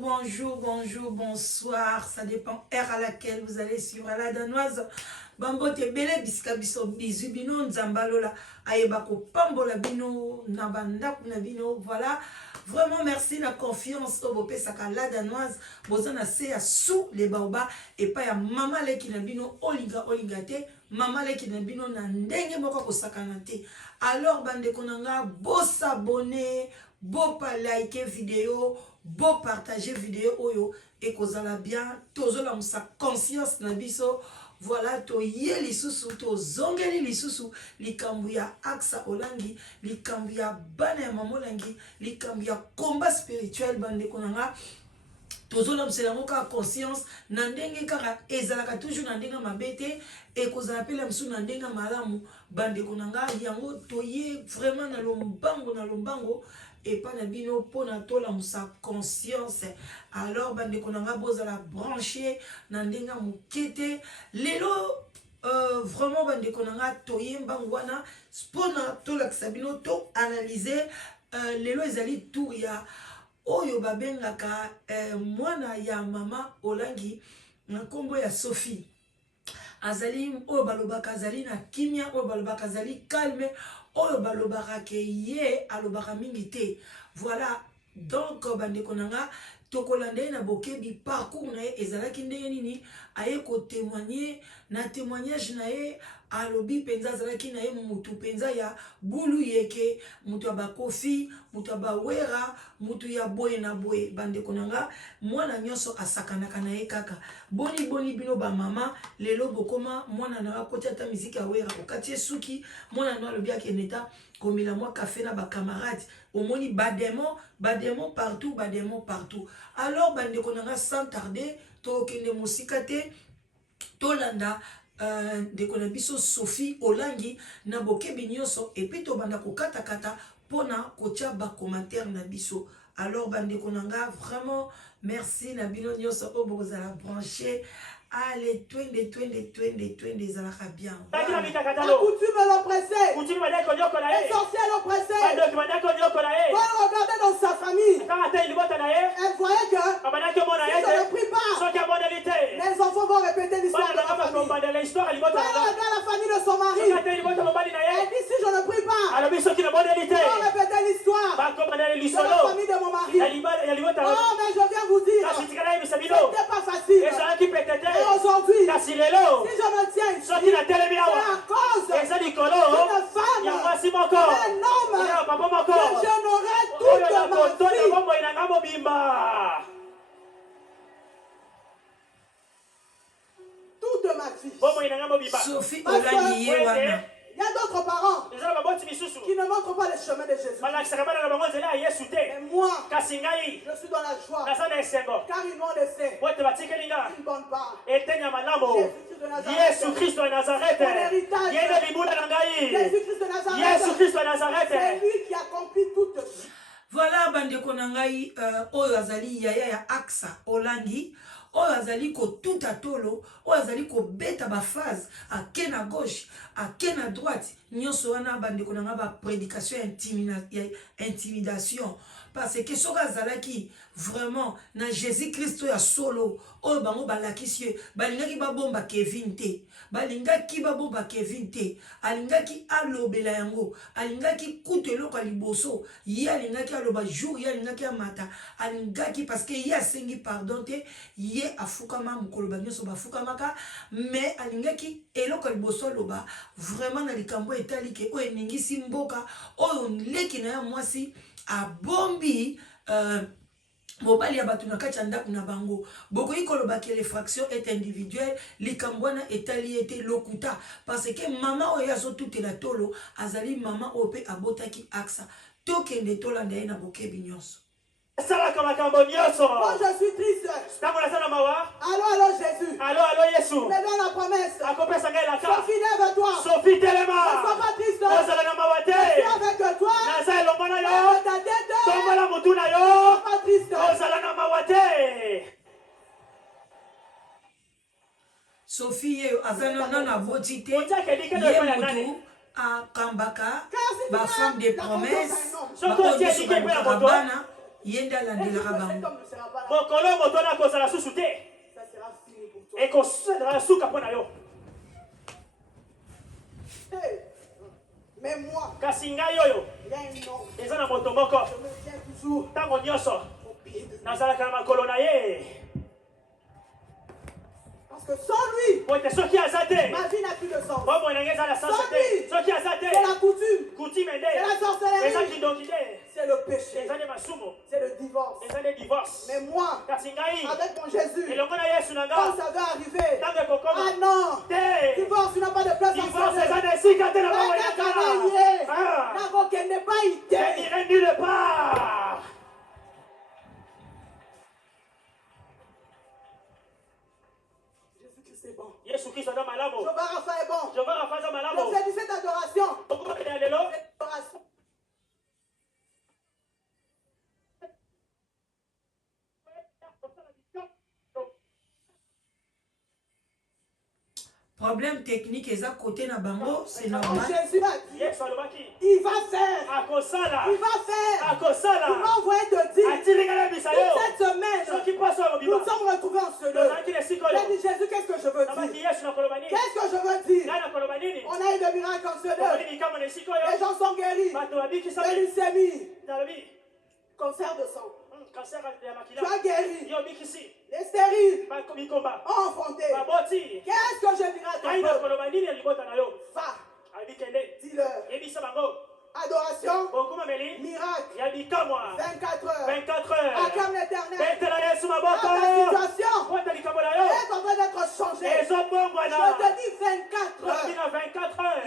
Bonjour, bonsoir. Ça dépend heure à laquelle vous allez suivre la danoise. Bambo te bele biska biso bizu bino nzambalola ayebako pambola bino nabanda kuna bino. Voilà. Vraiment merci la confiance au bopé saka la danoise. Bozana se ya sous les baobas et pas ya mama leki na bino olinga te. Mama leki na bino na ndenge moko ko sakana te. Alors bande konanga beau s'abonner, beau liker vidéo, beau partager vidéo oyo et kozala bien tozola musa conscience na biso. Voilà, to ye lisusu, to zongeli lisusu, likambu ya aksa olangi, likambu ya bana ya mamolangi, likambu ya combat spirituel bande konanga. Tozola msela moka conscience, nandenge kaka ezalaka toujours nandenga mabete, et kozala pela msu nandenga malamu, bande konanga, yango to ye vraiment na lombango, et pas na bino pona tola musa conscience. Alors bande konanga bozala branché nandenga mukete lelo vraiment bande konanga toye mbangwana spona tola kisabino to analyser lelo ezali tour ya oyo babengaka mwana ya mama olangi na kombo ya Sophie azali oyo balobaka azali na kimia oyo balobaka azali calme oyo balobaka ke ye alobaka mingi te. Voilà, donc bande konanga tokolande na bokebi parcours na ye ezalaki ndenge nini aye ko témoigner na témoignage na ye alobi penza azalaki na ye mutu penza ya bulu yeke mutu ya bakofi mutu ya bawera mutu ya boye na boye. Bande konanga mwana nyonso asakanaka na ye kaka boni bino ba mama lelo bokoma mwana na akoti ata miziki ya wera okati suki mwana na alobi akeneta komela mwa café na ba camarades omoni bademo partout. Alors bande konanga sans tarder to kende musika te tolanda de kona biso Sophie olangi na bokebi nyonso et puis to banda ko kata pona kotia ba commentaire na biso. Alors bande konanga vraiment merci na bino nyonso o bozala branché. Allez, twende zalaka bien. Coutume l'oppressé. Essentiel oppressé. Quand regardait dans sa famille, elle voyait que si je ne prie pas, les enfants vont répéter l'histoire de la famille. Quand elle regarde la famille de son mari, elle dit si je ne prie pas, ils vont répéter l'histoire de la famille de mon mari. Oh, mais je viens vous dire, c'était pas facile. Aujourd'hui, si je me tiens ici, c'est à cause d'une femme, d'un homme que j'aimerais toute ma vie. Sophie olangi ye wana. Il y a d'autres parents qui ne montrent pas les chemins de Jésus. Mais moi, je suis dans la joie. Car ils m'ont laissé une bonne part. Jésus-Christ de Nazareth. Mon héritage. Jésus-Christ de Nazareth. C'est lui qui accomplit toutes choses. Voilà bande konangai oyo azali yaya ya aksa olangi oyo azali ko tout atolo oyo azali ko beta ba phase à ken à gauche à ken à droite nyonso wana bande konanga ba prédication intimidation parce que soka azalaki vraiment na Jésus-Christ ya solo oyo bango balakisi balingaki babomba Kevin te balingaki babomba Kevin te alingaki alobela yango alingaki kuteloko liboso ye alingaki aloba jour ye alingaki amata alingaki parce que ye asengi pardon te ye afukama mukolo banyoso bafukamaka mais alingaki eloko liboso aloba vraiment na likambo etali ke oyo eningisi mboka oyo leki na ya mwasi abombi mobali ya batu na kati ya ndako na bango bokoki koloba ke les fractions est individuelle likambo wana etali ete lokuta parce que mama oyo azotutela tolo azali mama oyo mpe abotaki aksa tokende tolanda ye na bokebi nyonso. Moi je suis triste. Allô Jésus. Mais dans la promesse. Sophie, lève-toi. Sophie Telema. Ne sois pas triste. Je suis avec toi. Lève ta tête. Ne sois pas triste. Sophie azana nana botite ye mutu a kambaka ba femme de promesse ba bana yenda landelaka bango mokolo motona kozala susu te ekosedra suka mpo na yo. kasi ngai oyo eza na moto moko ntango nyonso nazalaka na makolo na ye. Parce que sans lui, ma vie n'a plus de sens. Sans lui, c'est la coutume, c'est la sorcellerie, c'est le péché, c'est le divorce. Mais moi, avec mon Jésus, quand ça va arriver, ah non, divorce, tu n'as pas de place dans ce je n'irai nulle part. Jésus-Christ est bon. Jehovah Rapha est bon. Jehovah Rapha est bon. L'objet de cette adoration. Problème technique et à côté na bango, c'est normal. Jésus va dire, il va faire. Il va faire. Il va envoyer te dire. Toute cette semaine, nous nous sommes retrouvés en ce lieu. J'ai dit, Jésus, qu'est-ce que je veux dire? Qu'est-ce que je veux dire? On a eu de miracles en ce lieu. Les gens sont guéris. De leucémie. Cancer de sang. Tu as guéri. Les stériles ont enfanté. Qu'est-ce que je dirais à ton peuple? Va. Dis-leur. Adoration, miracle, 24 heures. Acclame l'Éternel. Ta situation est en train d'être changée. Je te dis 24 heures.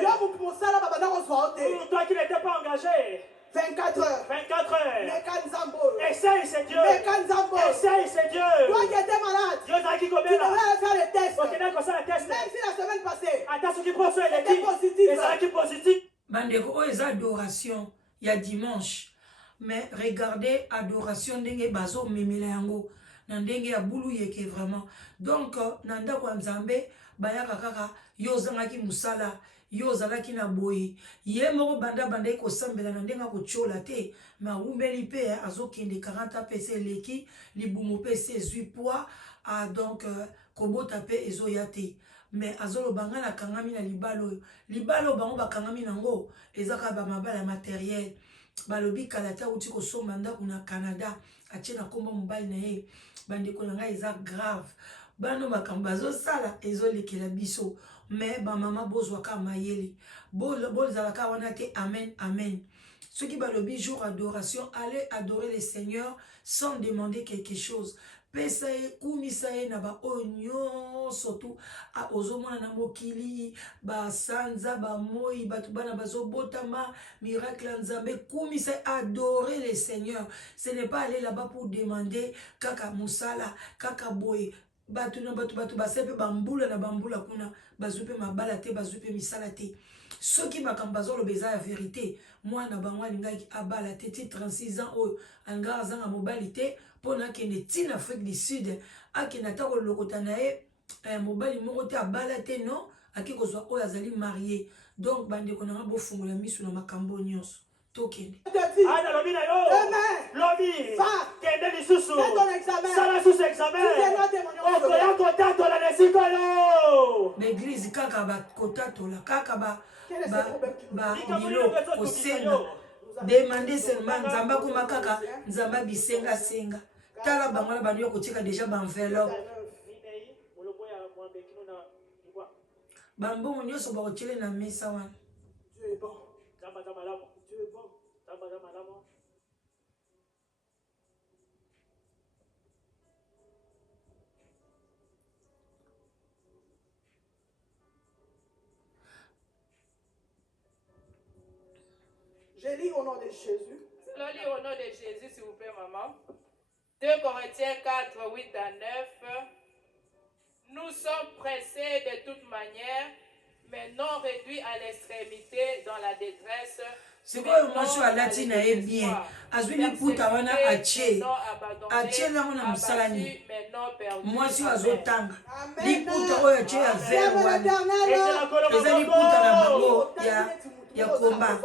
Toi qui n'étais pas engagé. 24 heures. 24 heures. Essaye, c'est Dieu. Essaye, c'est Dieu. Toi qui étais malade, tu devrais faire les tests. Même si la semaine passée, c'était positif. Bandeko, oh, les adoration, il y a dimanche. Mais regardez, adoration, ndenge bazo memela yango. Nandenge ya boulou yeke vraiment. Donc, nanda kwa nzambe, bayaka kaka, yo zangaki musala. Yo zalaki na boye ye moko banda eko sambela na ndenga ko chola te ma umbeli pe azo kende 40 pc leki libumu pc zui poids a donc kobota pe ezo yate mais azolo banga na kangami na libalo bango bakangami nango ezaka ba mabala matériel balobi kalata uti ko somba ndako na Canada atie na komba mobile na ye bandeko na ngai eza grave bano makambo azosala ezolekela biso. Mais ba maman bozwaka mayele bozalaka wana te amen amen. Ceux qui balobi jour adoration, allez adorer le Seigneur sans demander quelque chose. Pesaye kumisaye na ba onyo surtout a ozomona na mokili ba sanza ba moi batu bana bazobotama miracle nzambe kumisaye adorer le Seigneur. Ce n'est pas aller là-bas pour demander kaka musala kaka boy. Batu basepe bambula na bambula kuna bazupe mabala te bazupe misala te. Ceux qui bakambazolo beza la vérité moi na bangwa lingai abala te 36 ans o anga zanga mobilité pona kende tin Afrique du Sud akina ta ko lokota na e mobali moko te abala te non akiko zo o azali marié donc bande ko na bo fungola misu na makambo nyonso. Ana lobi na yo. Lobi. Kende lisusu. Sala susu examen. Okoya kotatola na sikolo. L'église kaka ba kotatola kaka ba bilo kosenga. Demandez seulement nzamba kuma kaka nzamba bisenga senga. Tala bangola banyo yo kotika déjà ba enveloppe. Bambongo nyonso ba kotile na mesa wana. Dieu est bon. Je lis au nom de Jésus. Je lis au nom de Jésus, s'il vous plaît, maman. 2 Corinthiens 4, 8 à 9. Nous sommes pressés de toute manière, mais non réduits à l'extrémité dans la détresse. C'est quoi moi je suis à Latine et bien. Azwini puta wana ache. Ache na wana msalani. Moi je suis à Zotanga. Li puta oya ache ya ver wana. Ezali puta na bango ya komba.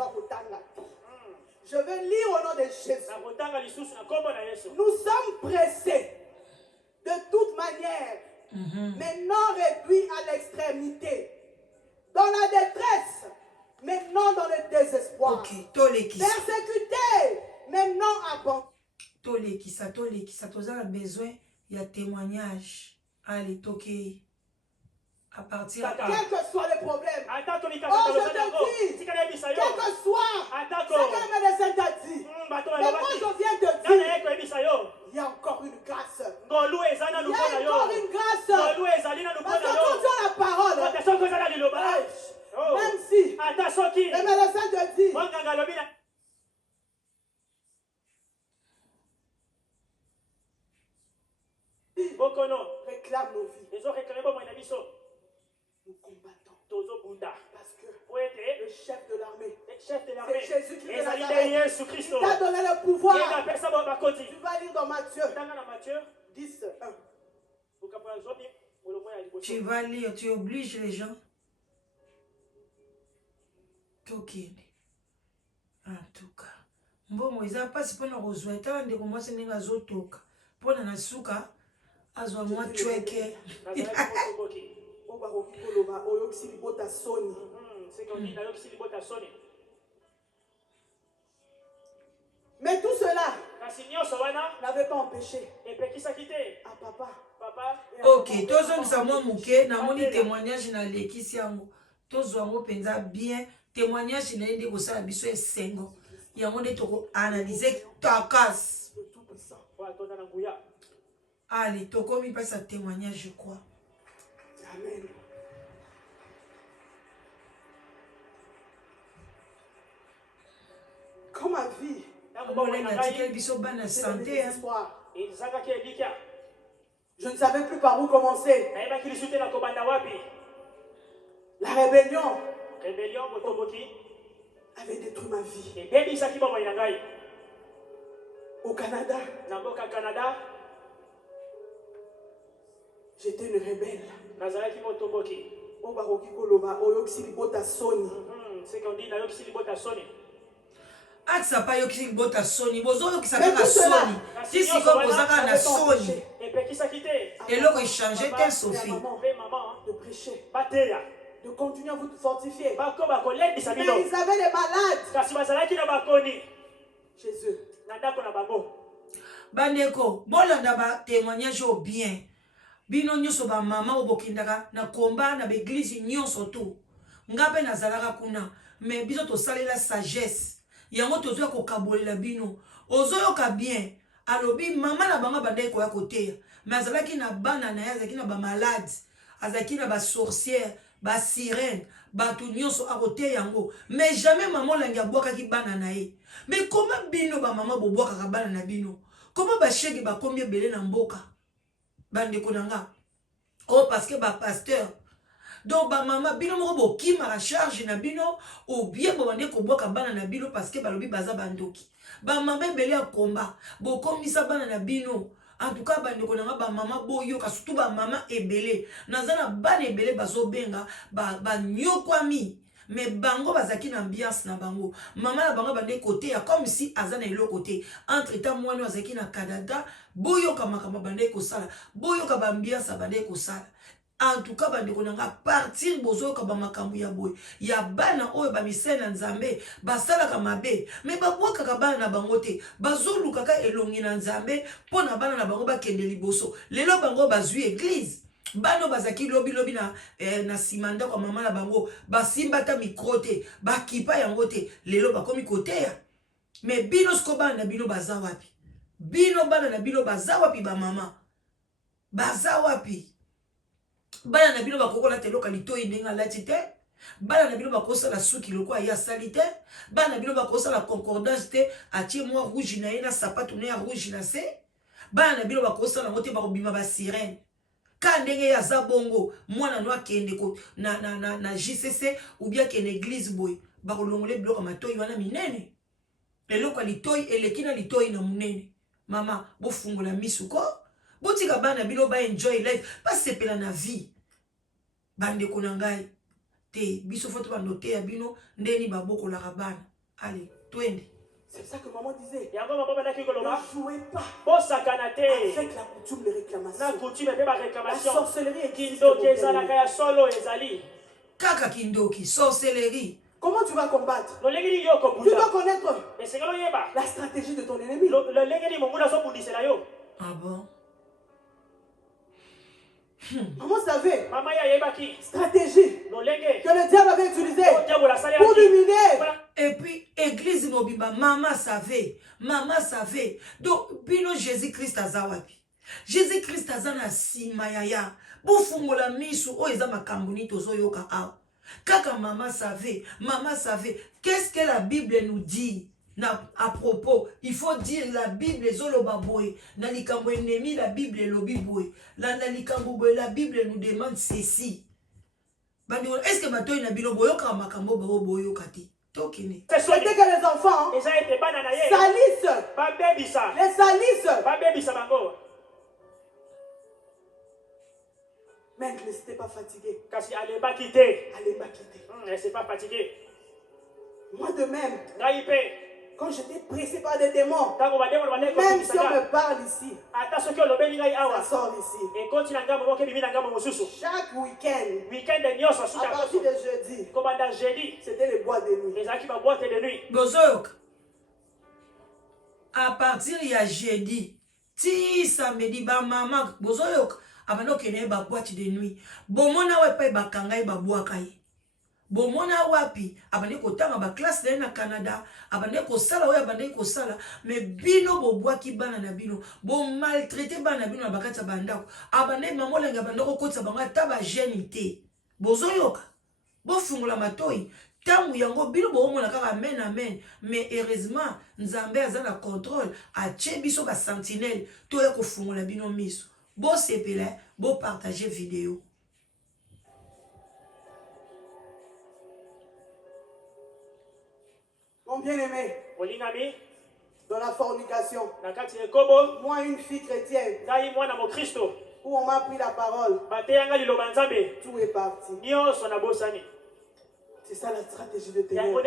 Je vais lire au nom de Jésus. Nous sommes pressés de toute manière, mais non réduits à l'extrémité. Dans la détresse, mais non dans le désespoir. Persécutés, mais non abandonnés. Tolekisa, tu as besoin, il y a témoignage. Allez, toquez. À partir de quel que soit le problème, oh, je te dis, quel que soit ce que le médecin t'a dit, mais moi je viens te dire, il y a encore une grâce. Il y a encore une grâce. Parce que quand tu as la parole, même si le médecin te dit, réclame nos vies. Nous combattons. Parce que le chef de l'armée, c'est Jésus qui est Nazareth. Il t'a donné le pouvoir. Tu vas lire dans Matthieu 10, 1. Tu vas lire, tu obliges les gens. Toquez. En tout cas. Bon, ils n'ont pas si pour nous rejoindre. Tant que moi, c'est une azotoka. Pour nous souka, azo moi tueke. Mais tout cela n'avait pas empêché à papa. Ok, tous nous sommes mouké, na moni témoignage na lekisi yango. Tous wango penza bien, témoignage na indi kosala biso esengo. Yango nde toko analyser takas. Allez, toko mi passe à témoignage, je crois. Amen. Comme ma vie, je ne savais plus par où commencer. La rébellion avait détruit ma vie. Au Canada, j'étais une rebelle. Aksa pa yoki bota soni, bozo yoki sakaka soni. Si si ko bozaka na soni. Et là il changeait tel Sophie. De prêcher, de continuer à vous fortifier. Mais ils avaient des malades. Jésus. Bandeko, bolanda ba témoignage au bien. Bino nyoso ba mama obokindaka na komba na l'église nyonso tout. Ngabe nazalaka kuna, mais biso to salela sagesse. Yango tozo ko kabolela bino. Ozoyoka bien. Alobi mama na banga bandeko ya koteya. Mais azalaki na bana na yazaki na ba malade. Azaki na ba sorcière, ba sirène, ba tout nyonso a koteya yango. Mais jamais maman langia boaka ki bana na ye. Mais comment bino ba mama boboaka ka bana na bino? Comment ba chege ba combien belé na mboka? Bandeko nanga. Oh parce que ba pasteur. Donc ba mama bino moko bo ki ma charge na bino ou bien bo bande ko boka bana na bino parce que ba lobi baza bandoki. Ba mama belé a combat. Bo komisa bana na bino. En tout cas bandeko nanga ba mama boyo ka surtout ba mama ebelé. Nazana bana ebelé bazo benga ba nyokwami. Mais bango bazaki na ambiance na bango. Maman na bango bande côté comme si azana elo côté. Entre temps moi nous azaki na Canada, boyo ka makama bande ko sala. Boyo ka ambiance bande ko sala. En tout cas bande ko nanga partir bozo ka ba makambu ya boy. Ya bana oyo ba misena nzambe, ba sala ka mabe. Mais ba boka ka bana na bango te. Bazolu kaka elongi na nzambe pona bana na bango ba kende liboso. Lelo bango bazui église. Bano bazaki lobi na simanda kwa mama na bango basimba ta micro te bakipa yango te lelo bakomi kote ya. Mais bino sko bana na bino baza wapi? Bino bana na bino baza wapi ba mama? Baza wapi? Bana na bino bakokola te loka litoi ndenga lati te. Bana na bino bakosa la suki loko ya salite. Bana na bino bakosa la concordance te atie moi rouge na ena sapato na rouge na se. Bana na bino bakosa la mote bakobima ba sirène. Kandenge ya zabongo mwana no akende ko na JCC ou bien kene église boy ba kolongole bloka matoyi wana minene eloko litoi elekina litoi na munene mama bo fungola misuko botika bana bilo ba enjoy life pas sepela na vie bande ko ngai te biso foto ba noter ya bino ndeni ba bokola bana allez twende C'est ça que maman disait. Ne jouez pas avec la coutume de réclamation. La sorcellerie existe. Kaka kindoki, sorcellerie. Comment tu vas combattre? Tu dois connaître la stratégie de ton ennemi. Ah bon? Maman savait stratégie que le diable avait utilisée pour l'humilier. Et puis, église mobimba, maman savait. Donc, bino Jésus-Christ azawapi. Jésus-Christ azana sima yaya. Bofungola misu, o eza makambuni tozo yoka a. Kaka maman savait. Qu'est-ce que la Bible nous dit? À propos, il faut dire la Bible zolobaboy. Na likambo ennemi, la Bible lobiboy. La likambo la Bible nous demande ceci. Est-ce que bato ina bino boyoka makambo boyoka ti? C'est souhaité que les enfants salissent. Mais elle ne s'était pas fatiguée. Elle n'est pas quittée. Elle ne s'est pas fatiguée. Moi de même. Quand j'étais pressé par des démons, même si on me parle ici, ça sort ici. Chaque week-end, à partir de jeudi, c'était les boîtes de nuit. Bozok, à partir de jeudi, ti samedi, ba maman, Bozok, abano kene ba boîte de nuit. Bomona wepe ba kangai ba boakai. Bomona wapi abane kotanga ba classe na Canada abane ko sala oya abane ko sala mais bino bo boaki bana na bino bo maltraiter bana bino na bakata bandako abane mamolenga bandako kotsa banga taba jenité bozoyoka bo fungula matoi tamu yango bino bo mona kaka amen mais heureusement nzambe azana contrôle a biso ba sentinelle to ya ko fungula bino miso bo sepela bo partager vidéo. Mon bien-aimé, dans la fornication, moi une fille chrétienne, où on m'a pris la parole, tout est parti. C'est ça la stratégie de ténèbres.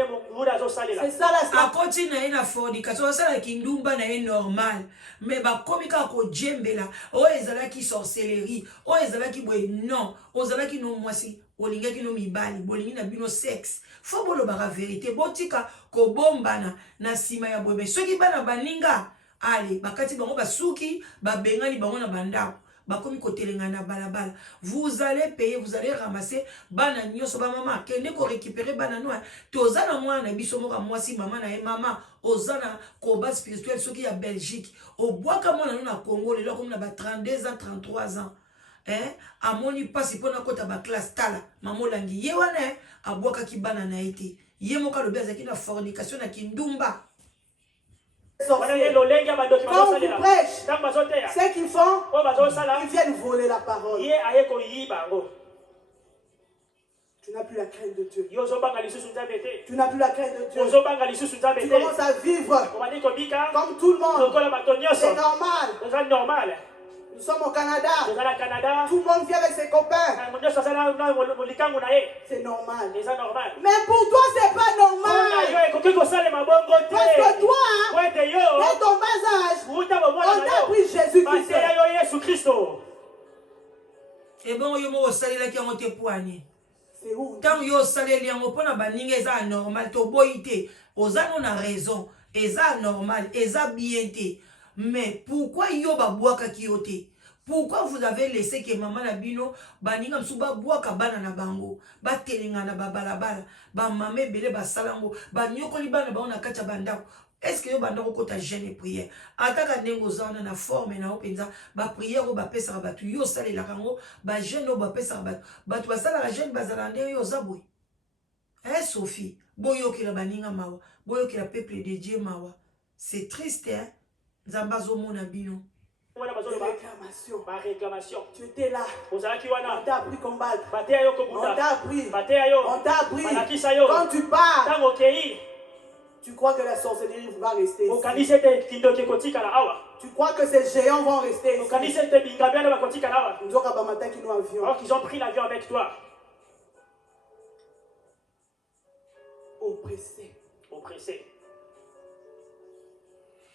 C'est ça la stratégie. A na fornication, ça la kindumba na normal. Mais ba komika ko djembela, o ezala ki sorcellerie, o ezala ki boy non, o ezala ki no mwasi, o linga ki no mibali, bolingi na bino sexe. Faut bolo ba vérité, botika ko bombana na sima ya bobe. Soki bana baninga, allez, bakati bango basuki, ba bengani bango na bandako. Vous allez payer, vous allez ramasser bana nyoso ba mama kende ko récupérer bana noa tozana mwana biso moka mwasi mama na mama ozana ko base spirituel soki ya Belgique au boaka mwana na Congo lelo comme na ba 32 ans 33 ans amoni pasi pona kota ba classe tala mamolangi ye wana aboaka ki bana na été ye moka lo biaza ki na fornication na kindumba. Quand on vous prêche, ce qu'ils font, ils viennent voler la parole. Tu n'as plus la crainte de Dieu. Tu n'as plus la crainte de Dieu. Tu commences à vivre comme tout le monde. C'est normal. Nous sommes au Canada. Tout le monde vient avec ses copains. C'est normal. Mais pour toi, c'est pas normal. Parce que toi, dès ton bas âge, on t'a pris Jésus-Christ. Et bon, yo mo salela ki on te poigné. C'est où? Tant yo saleli on pona baninga eza normal to boité. Ozano na raison. Eza normal, eza bien té. Mais pourquoi yo ba boaka kiote? Pourquoi vous avez laissé que maman na bino baninga msuba boaka bana na bango ba telinga na babalabala ba mame belé ba salango ba nyokoli bana ba ona kacha bandako? Est-ce que yo bandako kota jeûne et prière ataka ndengo zana na forme na openza ba prière ba pesa batu yo salela kango ba jeûne ba pesa batu ba sala jeûne bazala ndenge yo zaboy. Sophie boyo ki la baninga mawa boyo ki la peuple de Dieu mawa. C'est triste hein. Zambazo mona bino. Réclamation. Tu étais là. On t'a appris combattre. On t'a appris. Quand tu pars, tu crois que la sorcellerie va rester ici. Tu crois que ces géants vont rester ici. Alors qu'ils ont pris l'avion avec toi. Oppressé.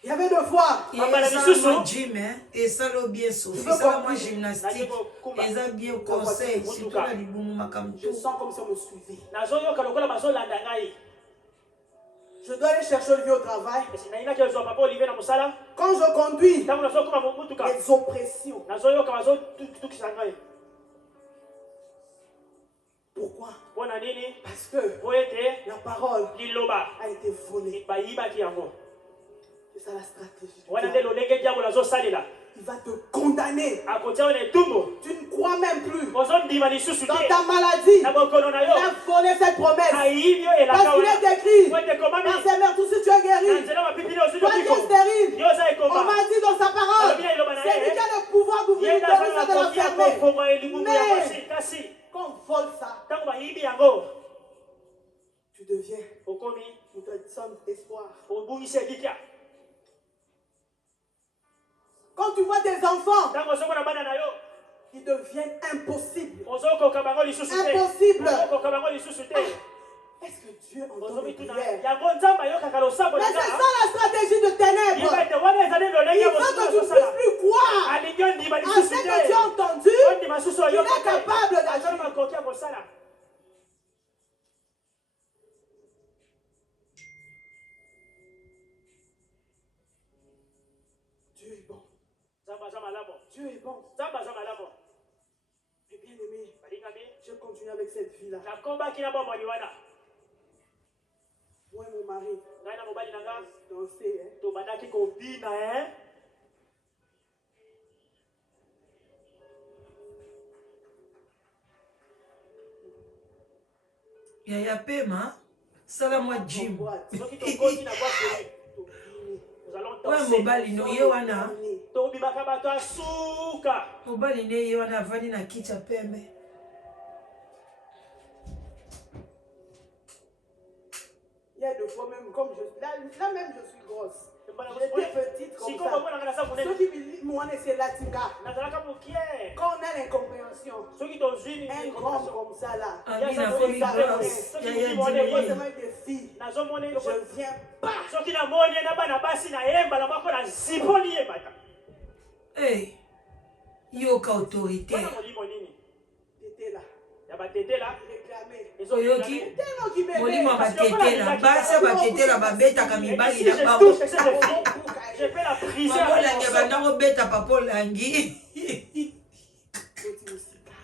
Il y avait deux fois. Et ça, gym, et ça, le bien Sophie. Ça, moi, gymnastique. Et ça, bien conseil. Je sens comme si on me suivait. Je dois aller chercher Olivier au travail. Quand je conduis, les oppressions. Pourquoi? Parce que la parole a été volée. C'est ça la stratégie. Il va te condamner. Tu ne crois même plus. Dans ta maladie, il a volé cette promesse. Parce qu'il est écrit dans ses mères, tout si tu es guéri, toi qui es stérile, on m'a dit dans sa parole, c'est lui qui a le pouvoir d'ouvrir le virus et de l'enfermer. Mais quand on vole ça, tu deviens une personne d'espoir. Quand tu vois des enfants qui deviennent impossibles. Impossibles. Est-ce que Dieu entend les prières? Mais c'est ça la stratégie de ténèbres. Il faut que tu ne puisses plus croire. Afin que tu as entendu, tu es capable d'agir. Dieu est bon. Dieu est bon. Et bien aimé, je continue avec cette vie-là. Moi et mon mari, danser, hein. Yaya Pema, salamwa Jim. Ouais, mobali no ye wana. Mobali ne ye wana avandi na kiti ya pembe. Il y a deux fois même, comme je là même je suis grosse. J'étais petite comme ça. Ceux qui me disent, moi, c'est latinga. Quand on a l'incompréhension, un grand comme ça là, il y a des filles, je viens pas. Hey, yoka autorité. T'étais là. Oyoki molimo batetela basi batetela babetaka mibali na bango mamolangi banda kobeta papa olangi.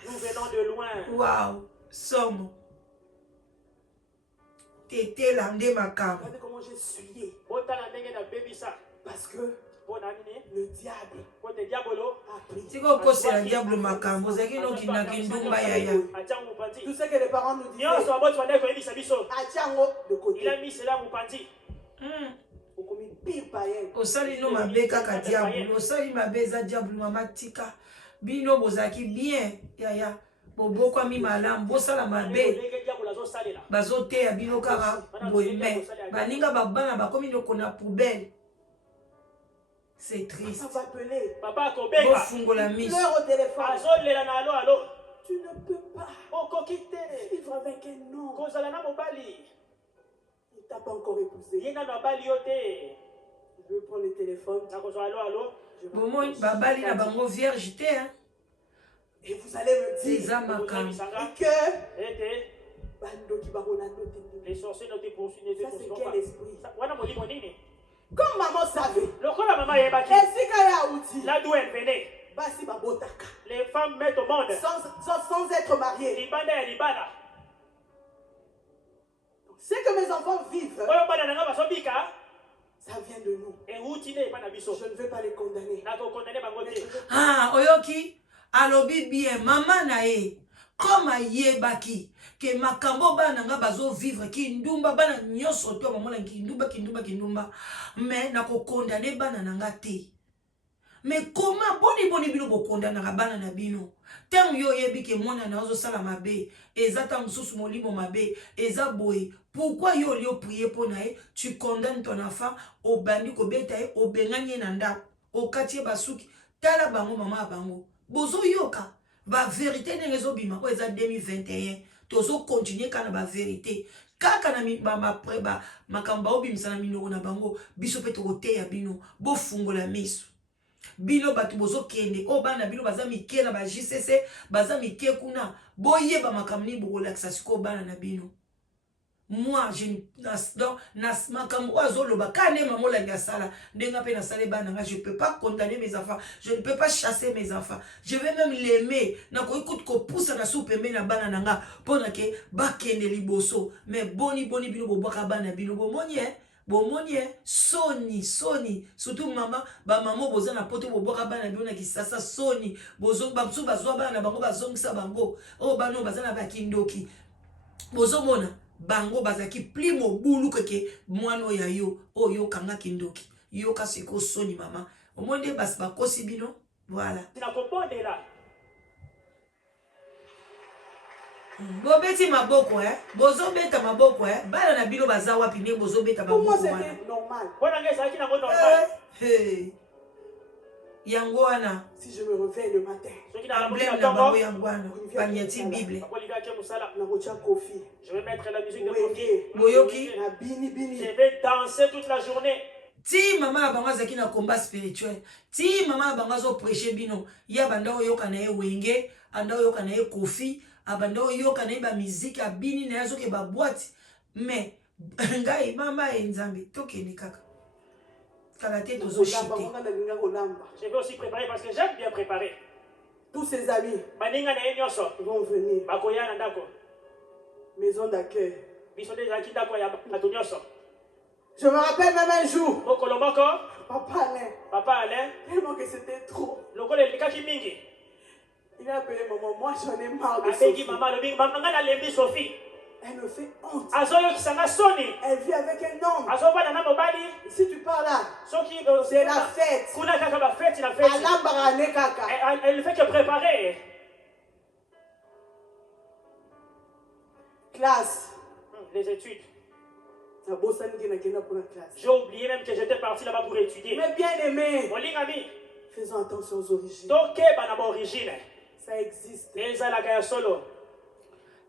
Nous venons de loin. Wow, somo tetela nde makambo. Regardez comment j'ai suivi. Parce que le diable a pris. Si vous posez le diable makambo, vous avez dit ndumba yaya. Tout ce que les parents nous disaient, de côté. Il a mis cela au pandi. Osali no mabe kaka diable, osali mabe za diable mama tika. Bino bozaki bien yaya. Bobo kwa mi malam, bosala mabe. Bazote ya bino kaka boyeme. Baninga babana bakomi no kona poubelle. C'est triste. Papa fungo la mise. Pleure au téléphone. Tu ne peux pas vivre avec un homme. Il t'a pas encore épousé. Je veux prendre le téléphone. Bon, babali na bango vierge te hein. Et vous allez me dire que les sorciers ne te poursuivent pas. Ça c'est quel esprit? Comme maman savait. Là d'où elle venait. Les femmes mettent au monde. Sans être mariées. Ce que mes enfants vivent, ça vient de nous. Je ne vais pas les condamner. Ah, oyoki, alobi bien, maman nae, comme yebaki, que makambo bana nga bazo vivre ki ndumba bana nyoso to maman ki ndumba, mais na ko condamner bana nanga te. Mais comment boni bino bo condamner bana na bino? Tant yo yebi ke mona na ozo sala mabe, ezata mususu molimo mabe, eza boy. Pourquoi yo lio prier pour nae, tu condamnes ton enfant au bandi ko betae au benganye nanda, au quartier basuki, tala bango mama bango. Bozo yoka, ba vérité ne rezo bima ko eza 2021. Tozo continuer kana ba vérité. kaka na makamba obimisa na minoko na bango biso pe tokoteya bino bofungola miso bino bato bozokende o bana bino baza mike na ba JCC baza mike kuna boyeba makambo nini bokolakisa sikoyo bana na bino. Moi je makambo azoloba kane mamolangi asala ndenga pe nasala bana nga, je ne peux pas condamner mes enfants, je ne peux pas chasser mes enfants, je vais même l'aimer na ko écoute ko poussa na soupe me na bana nanga pona ke bakende liboso mais boni bino bobaka bana bino bomoni soni surtout mama ba mama boza na poto boboka bana bino na kisasa soni bozo bamsu bazwa bana bango bazongisa bango o bano baza na bakindoki bozo mona bango bazaki pli mobulu keke mwano ya yo oyo kanga kindoki yo kasi ko soni mama omonde basi bakosi bino voilà bobeti maboko bozo beta maboko bana na bino baza wapi ne bozo beta maboko. Pour moi c'était normal. Yango wana si je me réveille le matin problème na bango yango wana banyati Bible je vais mettre la musique de Kofi boyoki na bini je vais danser toute la journée. Ti mama na bango azaki na combat spirituel, ti mama na bango azo prêcher bino ya banda oyoka na ye wenge anda oyoka na ye Kofi abanda oyoka na ye ba musique abini na yazo ke ba boîte mais ngai mama enzambe tokende kaka. Je vais aussi préparer parce que j'aime bien préparer. Tous ses amis vont venir. Maison d'accueil. Je me rappelle même un jour. Papa allait. Tellement que c'était trop. Il a appelé maman. Moi j'en ai marre de Sophie. Elle me fait honte. Elle vit avec un homme. Si tu parles là, c'est la fête. Elle ne fait que préparer. Classe. Les études. J'ai oublié même que j'étais parti là-bas pour étudier. Mais bien aimé. Faisons attention aux origines. Ça existe.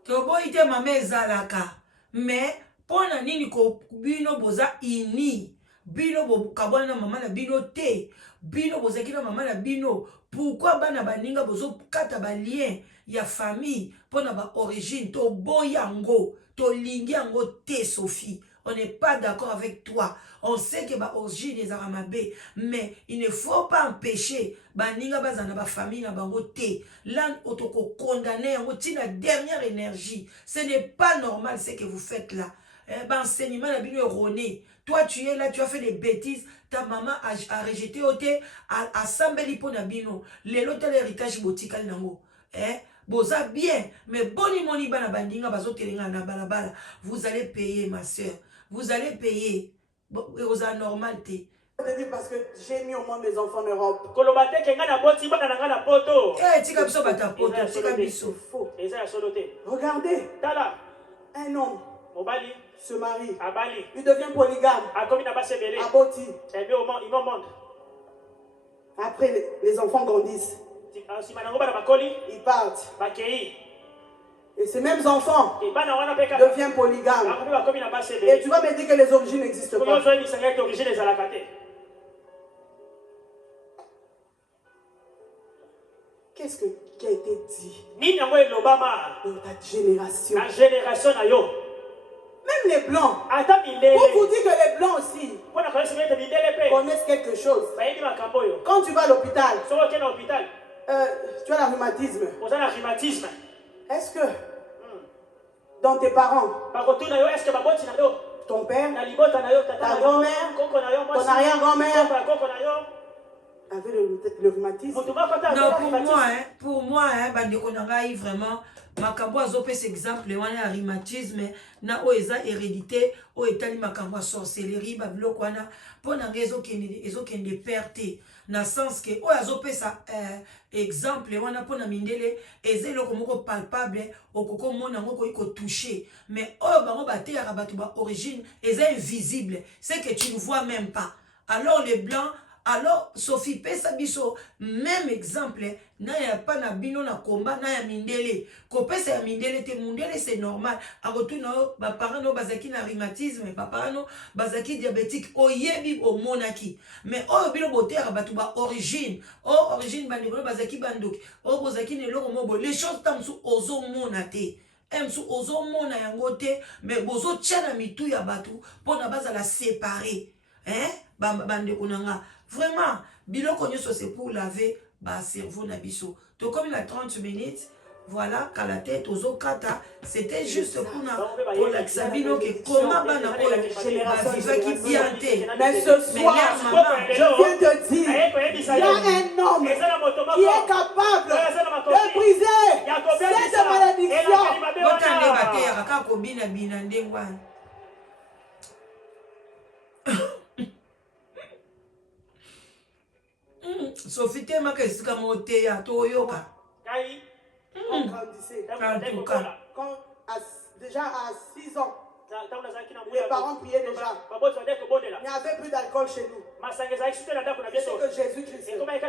Toboyi te mama ezalaka mais pona nini ko bino boza ini bino bokabwana na mama na bino te bino bozaki na mama na bino pourquoi bana baninga bozo kata ba lien ya famille pona ba origine to boyango to lingi yango te Sophie. On n'est pas d'accord avec toi. On sait que ba origine les aramabé, mais il ne faut pas empêcher baninga bazana ba famille na bango te. Là otoko condamner yango tina dernière énergie. Ce n'est pas normal ce que vous faites là. Enseignement na bino erroné. Toi tu es là, tu as fait des bêtises. Ta maman a rejeté oté a sambeli pona bino. Lelo tel héritage botika nango. Boza bien, mais boni moni bana bandinga bazo telinga na balabala. Vous allez payer ma soeur. Vous allez payer. Aux anormalités. Parce que j'ai mis au moins mes enfants en Europe. Regardez. Un homme se marie. Il devient polygame. Aboti. Après, les enfants grandissent. Ils partent. Et ces mêmes enfants deviennent polygames. Et tu vas me dire que les origines n'existent pas. Qu'est-ce qui a été dit dans ta génération? Même les blancs. Pour vous dire que les blancs aussi connaissent quelque chose. Quand tu vas à l'hôpital, tu as le rhumatisme. Est-ce que dans tes parents, ton père, ta grand-mère, ton arrière-grand-mère avait le rhumatisme? Non, pour moi, bandeko nangai vraiment makambo azopesa exemple wana ya rhumatisme na oeza hérédité o etali makambo sorcellerie babiloko wana pona ezokende perte na sens que o azopesa exemple wana pona mindele ezeloko moko palpable okoko mona ngoko iko toucher mais o bango bateyaka bato ba origine eza invisible c'est que tu ne vois même pas. Alors les blancs alors Sophie pesa biso même exemple na ya pa na bino na combat na ya mindele ko pesa ya mindele te mundele c'est normal a retourna ba parents no bazaki na rhumatisme ba parents no bazaki diabétique oyebi o monaki mais o bino botera batu ba origine bandi ko bazaki bandoki o bozaki ne loko mobo les choses tamsu ozo monate emsu ozo mona yango te mais bozo tchana mitu ya batu pona bazala séparer bande kunanga vraiment biloko nyonso c'est pour laver ba cerveau na biso to comme la 30 minutes voilà kala tête ozo kata c'était juste pour la sabino que comment bana ko ba vivaki bien te mais ce soir je viens de dire il y a un homme qui est capable de briser cette malédiction botande batera ka ko bina ndengwa Sophie tema que esika mote ya toyoka. On grandissait. Quand déjà à 6 ans, les parents priaient déjà. Il n'y avait plus d'alcool chez nous. C'est que Jésus-Christ. Mais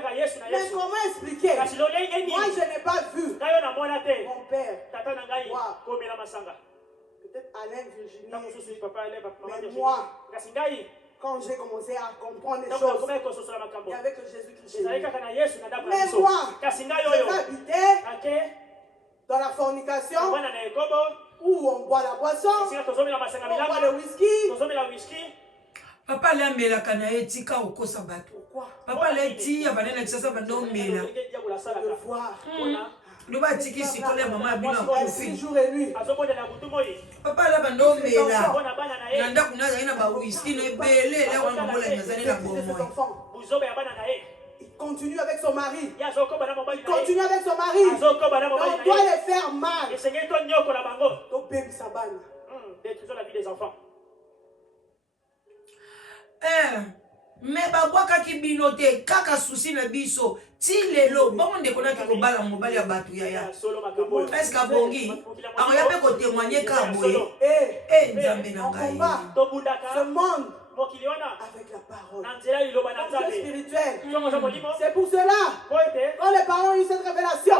comment expliquer? Moi, je n'ai pas vu mon père boire. Peut-être Alain, Virginie, mais moi, quand j'ai commencé à comprendre les choses, il n'y avait que Jésus-Christ. Mais moi, je vais habiter dans la fornication, où on boit la boisson, on boit le whisky. Papa la mela kana etika okosa bato. Papa la ti ya banana kisasa bando mela. Le voir. Le batiki sikole mama bino akufi jour et nuit. Papa la bando mela. Nanda kuna zaina ba whisky ne bele la wana mbola nyazani na bomo. Il continue avec son mari. Il continue avec son mari. On doit les faire mal. Détruisons la vie des enfants. Mais babwaka ki bino te kaka souci na biso ti lelo bongo ndeko naki kobala mobali ya bato yaya est-ce que bongi akoya pe ko témoigner ka boye nzambe na ngai ce monde avec la parole c'est spirituel. C'est pour cela quand les parents ont eu cette révélation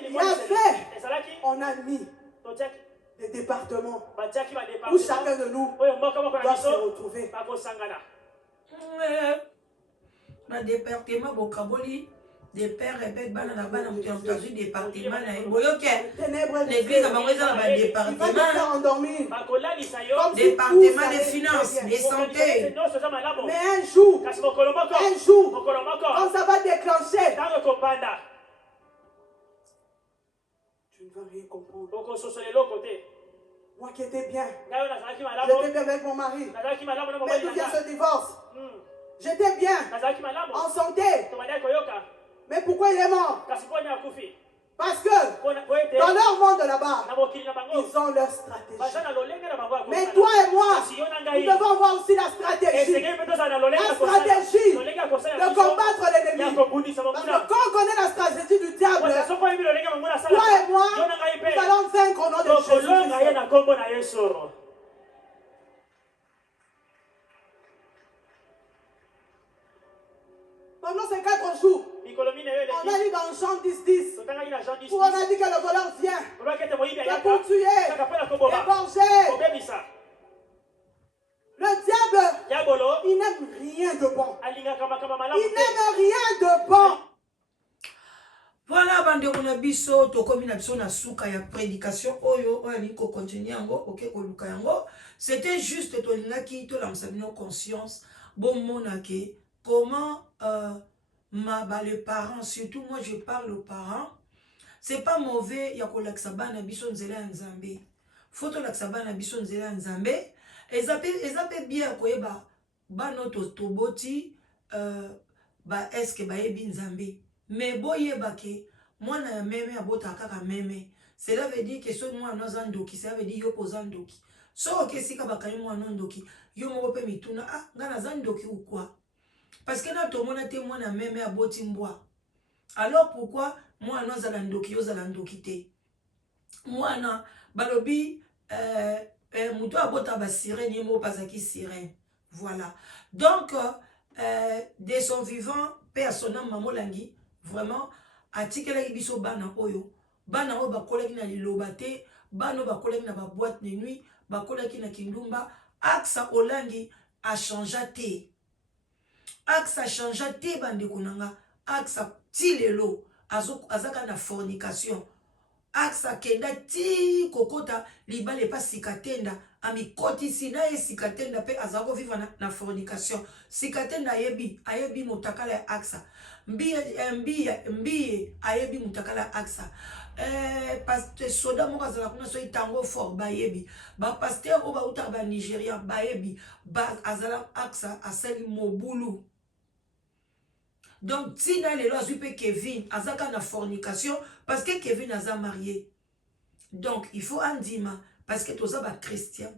il y avait on a mis des départements où chacun de nous doit se retrouver. Na département bokaboli des pères répètent bana na bana mutu mutazu département na boyoke l'église a bangoza na ba département département des finances des santé mais un jour quand ça va déclencher tu ne vas rien comprendre. Moi qui étais bien, j'étais bien avec mon mari, mais d'où vient ce divorce? J'étais bien, en santé, mais pourquoi il est mort? Parce que dans leur monde là-bas, ils ont leur stratégie. Mais toi et moi, nous devons avoir aussi la stratégie. La stratégie de combattre l'ennemi. Parce que quand on connaît la stratégie du diable, toi et moi, nous allons vaincre au nom de Jésus. Pendant ces 4 jours, on a lu dans Jean 10:10 où on a dit que le voleur vient pour tuer, égorger. Le diable, il n'aime rien de bon. Il n'aime rien de bon. Voilà, bande na biso to komi na biso na suka ya prédication oyo ni ko continuer yango OK ko luka yango. C'était juste to lingaki to la msabino conscience bon monake comment les parents, surtout moi je parle aux parents, c'est pas mauvais ya ko laksa bana biso nzela nzambe. Photo laksa bana biso nzela nzambe. Ezape bien koyeba bano to boti ba eske ba yebi nzambe. Mais boyeba ke mwana ya meme abota kaka meme. Cela veut dire que so mwana zandoki, ça veut dire yo pozandoki. So ke sika bakani mwana ndoki, yo moko pe mituna ngana zandoki ou quoi? Parce que na tomona te mwana meme aboti mbwa. Alors pourquoi mwana zala ndoki yo zala ndoki te? Mwana balobi muto abota ba sirène yemo pasaki sirène. Voilà. Donc de son vivant pe à son âme mamolangi vraiment atikelaki biso bana oyo bakolaki na liloba te bana bakolaki na boîte de nuit bakolaki na kindumba aksa olangi a changea te aksa changea te bandeko nanga aksa ti lelo azaka na fornication aksa kenda ti kokota libala epa sikatenda amikotisi na ye sikatenda pe azaka kovivre na fornication sikatenda ayebi motakala ya aksa mbiye ayebi motakala ya aksa paster soda moko azala kuna soki tango fort bayebi bapaster oyo bautaka banigérien bayebi azala aksa asali mobulu. Donc, tina lelo azwi pe Kevin azaka na fornication parce que Kevin aza marié. Donc, il faut andima parce que toza ba chrétien.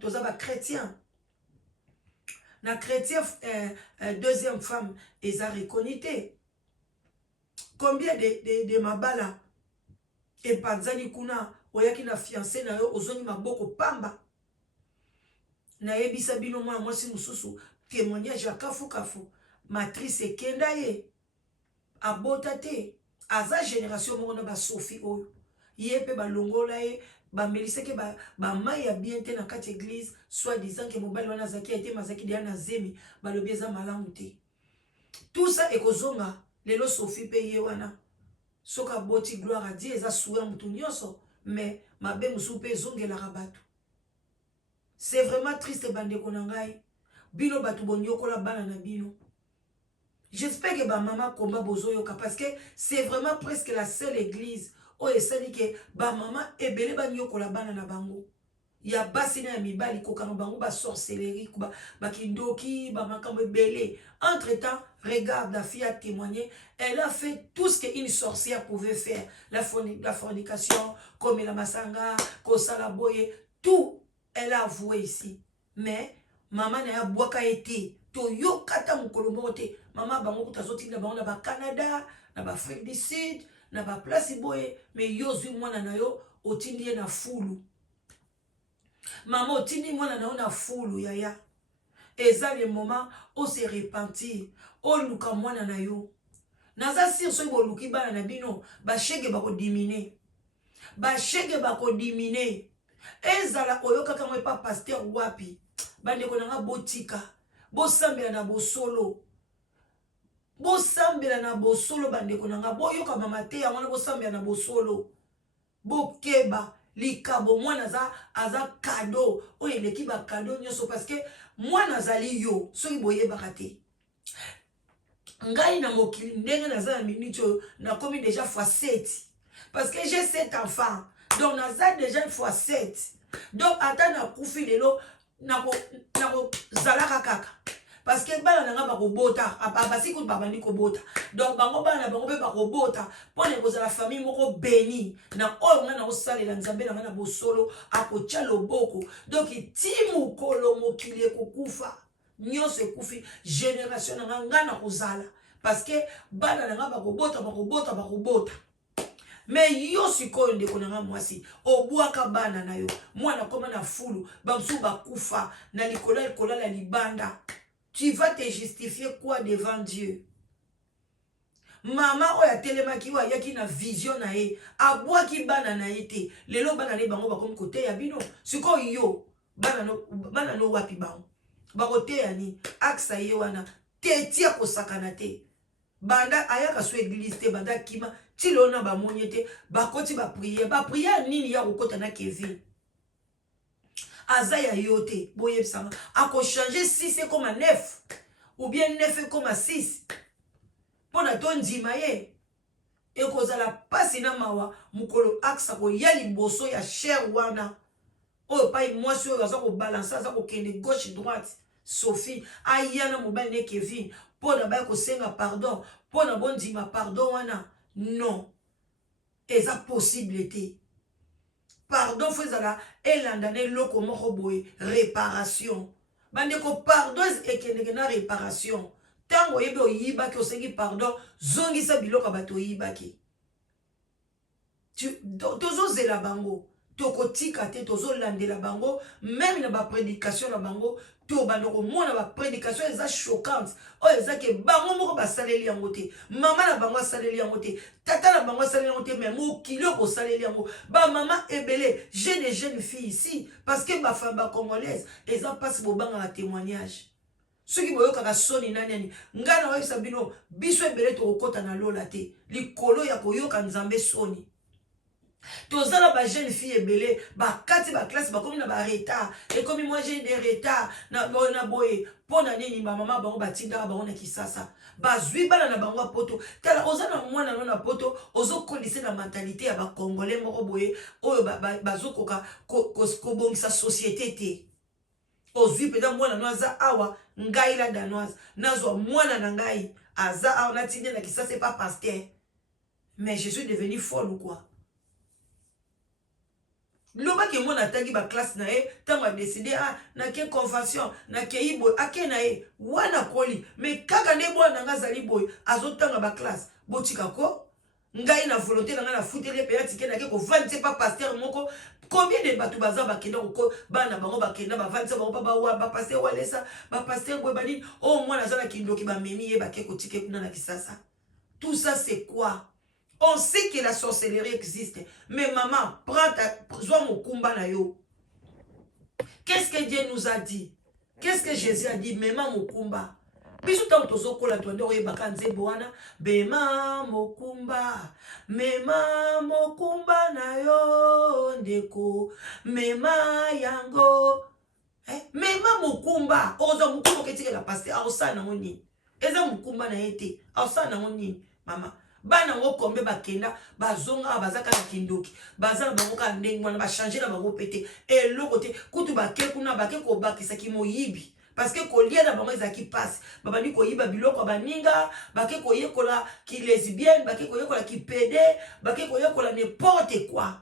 Na chrétien deuxième femme eza reconité. Combien de mabala et panzani kuna oyaki na fiancé na yo ozongi maboko pamba. Na yebisa bino mwa mwasi mususu témoignage ya kafu matrice ekenda ye. Abota te aza génération moko na ba Sophie oyo ye pe balongola ye bamelise ke ba mai ya bien te na kati église soit disant que mobali wana zaki été mazaki dia na zemi balobi eza malamu te tout ça ekozonga lelo Sophie pe ye wana soka boti gloire à Dieu eza souhait mutu nyonso mais mabe musu pe zongelaka bato. C'est vraiment triste bandeko na ngai bino bato bonyokola bana na bino. J'espère que ma maman combat bozoyoka parce que c'est vraiment presque la seule église où il s'est dit que ma maman est belé banyoko la bana na bango. Il y a basina ya mibali kokano bango ba sorcellerie ba kindoki ba makambo belé. Entre-temps, regarde la fille a témoigné, elle a fait tout ce qu'une sorcière pouvait faire, la fornication, comme la masanga, kosala boye, tout elle a avoué ici. Mais maman n'a boaka été toyo kata mukolo moko te mama bango kutazoti na bango na ba Canada na ba Afrique du Sud na ba place boye mais yozu mwana na yo otindi ye na fulu mama otindi mwana na yo na fulu yaya eza le moment o se repentir o luka mwana na yo naza sir so boluki bana na bino ba shege bako diminer ezala oyoka kama pa pasteur wapi bande konanga botika bosambela na bosolo bandeko nanga boyoka mama te yango na bosambela na bosolo bokeba likabo mwana aza cadeau oyo eleki ba cadeau nyonso parce que mwana azali yo soki boyebaka te ngai na mokili ndenge naza na minute oyo nakomi déjà fois 7 parce que j'ai 7 enfants donc naza déjà fois 7 donc ata nakufi lelo nakozalaka kaka parce que bana nanga bakobota basi kutu babandi kobota donc bango bana bango mpe bakobota mpona ekozala famille moko béni na oyo nga na osalela nzambe nanga na bosolo akotya loboko donc ti mokolo mokili ekokufa nyonso ekufi génération nanga nga na kozala parce que bana nanga bakobota mais yo sikoyo ndeko nanga mwasi obwaka bana na yo mwana koma na fulu bamsu bakufa na likola la libanda. Tu vas te justifier quoi devant Dieu? Mama oya telemaki wa yaki na vision na ye abwaki bana na ye te lelo bana ne bango bakomi kote ya bino sikoyo yo bana no wapi bango bakote ya ni aksa ye wana tetia kosakana te banda ayaka so église te banda kima tilona ba monye te bakoti ba prière nini ya kokota na Kevin azaya yote boye bisanga ako changer 6,9 ou bien 9,6 pour na ton dimaye e kozala pasi na mawa mukolo aksa ko yali boso ya cher wana o pai mwasi o aza ko balancer aza ko kende gauche droite Sophie ayana mobile ne Kevin pour na ba ko senga pardon pour na bon dima pardon wana non eza possibilité pardon faisala elandane loko moko boye réparation bande ko pardon ekende na réparation tango yebe oyibaki osengi pardon zongisa biloko bato oyibaki tu tozozela bango tokotika te tozolandela bango même na baprédication na bango tobanda komona baprédication eza choquante oyo eza ke bango moko basaleli yango te mama na bango asaleli yango te tata na bango asaleli yango te mais mokili oyo kosaleli yango bamama ebele j'ai des jeunes filles ici parce que bafemme bacongolaise eza mpasi bobangaka témoignage soki boyokaka soni nani ngai naoyebisa bino biso ebele tokokɔta na lola te likolo ya koyoka nzambe soni tozala ba jeune fille ebele bakati baklasse bakomi na baretard ekomi moi j'ai des retards na boye mpo na nini bamama bango batindaka bango na kisasa bazwi bana na bango ya poto tala oza na mwana no na poto ozokolise na mentalité ya bakongolais moko boye oyo bazokoka kobongisa société te ozwi peda mwana no aza awa ngai la danoise nazwa mwana na ngai aza awa natindi na kisasa pas pasteur mais je suis devenu folle ou quoi lobaki mwana atangi baklasse na ye ntango adeside nake convention nakei boye ake na ye wana koli mais kaka nde bwana nanga azali boye azotanga baklasse botika ko ngai na volonté na ngai na futeli mpe yatike nake kovandisa pa pasteur moko combien de bato baza bakenda koko bana bango bakenda bavandisa bango pa bapaster walesa bapaster boye banini oyo mwana aza na kindoki bamemi ye bake kotike kuna na kisasa tout ça c'est quoi? On sait que la sorcellerie existe. Mais maman, prends mon kumba na yo. Qu'est-ce que Dieu nous a dit? Qu'est-ce que Jésus a dit? Maman mon kumba. Biso tant tozo kola tondo oye bakanze boana. Bema mokumba. Mema mokumba na yo ndeko. Mema yango. Mema mokumba. Ozo mokumba ketike la passe. Aosa na ngoni. Eza mokumba na ete. Aosa na ngoni. Mama. Bana ngo kombe bakenda bazonga bazaka na kindoki bazana bango ka ndenge mwana ba changer na bango pété et le côté kutu bake kuna bake ko bakisa ki moyibi parce que kolia na bango ezaki passe babani ko yiba biloko baninga bake ko yekola ki lesbienne bake ko yekola ki pédé bake ko yekola n'importe quoi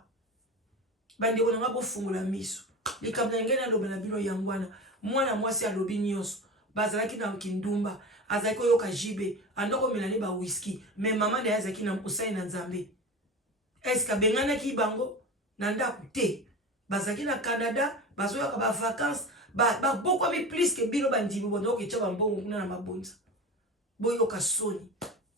bande ko na bo fungola miso likamna ngena lobe na bino yangwana mwana mwasi alobi nyonso bazalaki na kindumba azaki oyoka jibe andoko melani ba whisky mais maman de azaki na musai na nzambe est-ce que benganaki bango na ndaku te bazaki na Canada bazoyoka ba vacances ba beaucoup mi plus que bino bandimi bondo ke tshaba mbongo kuna na mabonza boyoka soni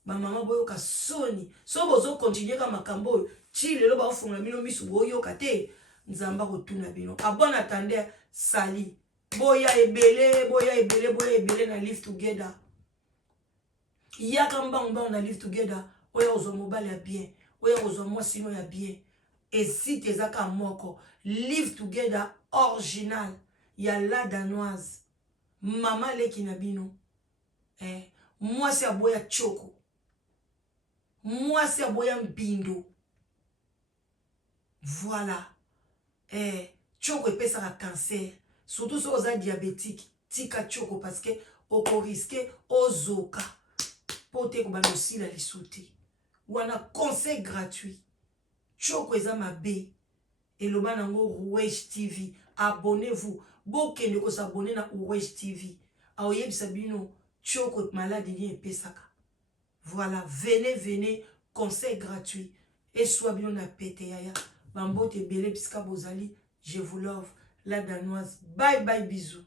ba mama boyoka soni so bozo continuer ka makambo chile lo ba ofunga bino misu boyoka te nzamba ko tuna bino abona attendre sali boya ebele na live together yaka mbanga na live together oya ozo mobile ya bien oya ozo mwasino ya bien et si tezaka moko live together original ya la danoise mama leki na bino mwasi aboya choko mwasi aboya mbindo voilà choko epesaka cancer surtout si oza diabétique tika choko parce que oko risque ozoka pote ko banosi la lisuti wana conseil gratuit choko eza mabe eloba nango Rouge TV abonnez-vous bokende ko s'abonner na Rouge TV aoyebisa bino choko maladie ni epesaka voilà venez conseil gratuit et soit bino na pete yaya bambote bele piska bozali je vous love la danoise bye bisous.